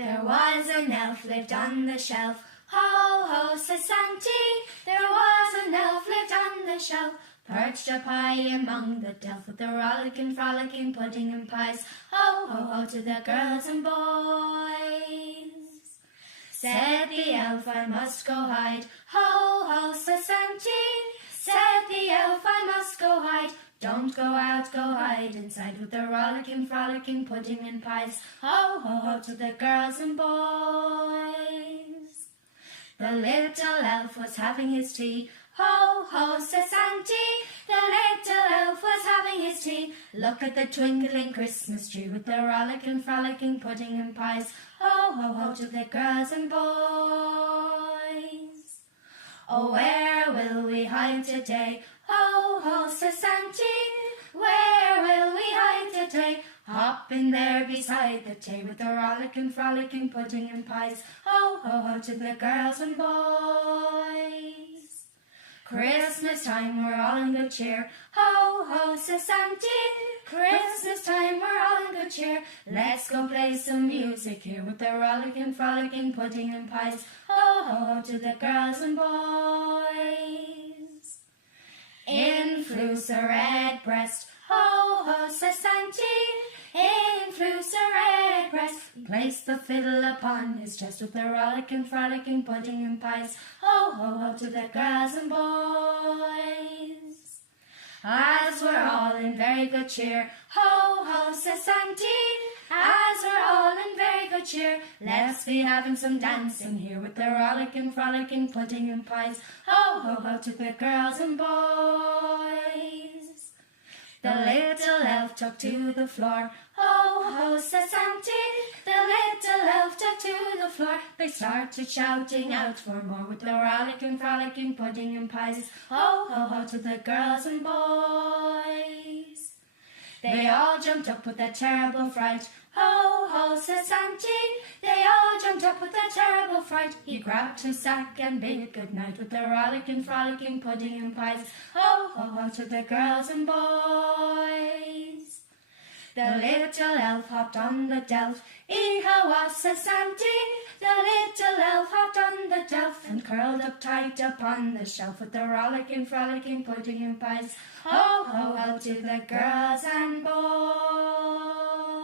There was an elf lived on the shelf. Ho, ho, says Santy. There was an elf lived on the shelf, perched up high among the delf, with the rollicking, frolicking, pudding and pies. Ho, ho, ho, to the girls and boys. Said the elf, I must go hide. Ho, ho, says Santy. Said the elf, I must go hide. Don't go out, go hide inside, with the rollicking, frolicking, pudding and pies. Ho, ho, ho, to the girls and boys. The little elf was having his tea. Ho, ho, says Auntie. The little elf was having his tea. Look at the twinkling Christmas tree, with the rollicking, frolicking, pudding and pies. Ho, ho, ho, to the girls and boys. Oh, where will we hide today? Ho, ho, says Auntie. Where will we hide today? Hop in there beside the tay, with the rollicking, frolicking, pudding and pies. Ho, ho, ho, to the girls and boys. Christmas time, we're all in good cheer. Ho, ho, says Auntie. Christmas time, we're all in good cheer. Let's go play some music here, with the rollicking, frolicking, pudding and pies. Ho, ho, ho, to the girls and boys. In flew Sir Redbreast. Ho, ho, says Auntie. In flew Sir Redbreast. He placed the fiddle upon his chest, with the rollicking, frolicking, pudding and pies. Ho, ho, ho, to the girls and boys. As we're all in very good cheer. Ho, ho, says Auntie. As we're all in very good cheer, let's be having some dancing here, with the rollicking, frolicking, pudding and pies. Ho, ho, ho, to the girls and boys. The little elf took to the floor. Ho, ho, says Auntie. The little elf took to the floor. They started shouting out for more, with the rollicking, frolicking, pudding and pies. Ho, ho, ho, to the girls and boys. They all jumped up with a terrible fright. Ho, ho, says Auntie. They all jumped up with a terrible fright. He grabbed his sack and bade good night, with the rollicking, frolicking, pudding and pies. Ho, ho, ho, to the girls and boys. The little elf hopped on the delf. Ee-haw, says Auntie. The little elf hopped on the delf, and curled up tight upon the shelf, with the rollicking, frolicking, pudding and pies. Ho, ho, ho, to the girls and boys.